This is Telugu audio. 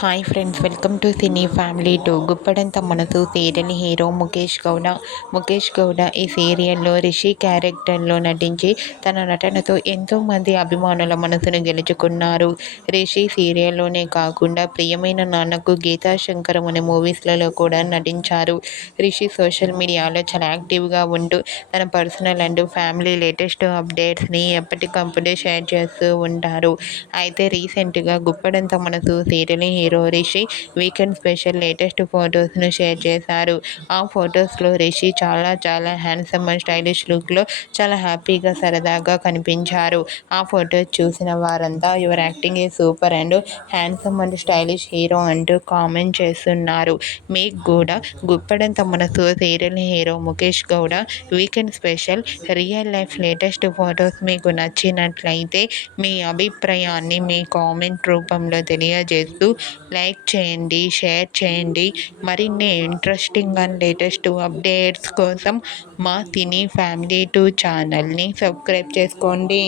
Hi friends, welcome to cine family two. Guppedantha మనసు సీరియల్ హీరో ముఖేష్ గౌడ. ముఖేష్ గౌడ ఈ సీరియల్లో రిషి క్యారెక్టర్లో నటించి తన నటనతో ఎంతోమంది అభిమానుల మనసును గెలుచుకున్నారు. రిషి సీరియల్లోనే కాకుండా ప్రియమైన నాన్నకు, గీతా శంకరం అనే మూవీస్లలో కూడా నటించారు. రిషి సోషల్ మీడియాలో చాలా యాక్టివ్గా ఉంటూ తన పర్సనల్ అండ్ ఫ్యామిలీ లేటెస్ట్ అప్డేట్స్ని ఎప్పటికప్పుడు షేర్ చేస్తూ ఉంటారు. అయితే రీసెంట్గా గుప్పడంత మనసు serial hero Rishi weekend special latest ఫొటోస్ను షేర్ చేశారు. ఆ ఫొటోస్లో రిషి చాలా చాలా హ్యాండ్సమ్ అండ్ స్టైలిష్ లుక్లో చాలా హ్యాపీగా సరదాగా కనిపించారు. ఆ ఫొటోస్ చూసిన వారంతా your acting a super and handsome and stylish hero అంటూ కామెంట్ చేస్తున్నారు. మీకు కూడా గుప్పడంత మనసు serial hero Mukesh Gowda weekend special real life latest photos మీకు నచ్చినట్లయితే మీ అభిప్రాయాన్ని మీ కామెంట్ రూపంలో తెలియజేస్తూ లైక్ చేయండి, షేర్ చేయండి. మరిన్ని ఇంట్రెస్టింగ్ అండ్ లేటెస్ట్ అప్డేట్స్ కోసం మా సినీ ఫ్యామిలీ టూ ఛానల్ని సబ్స్క్రైబ్ చేసుకోండి.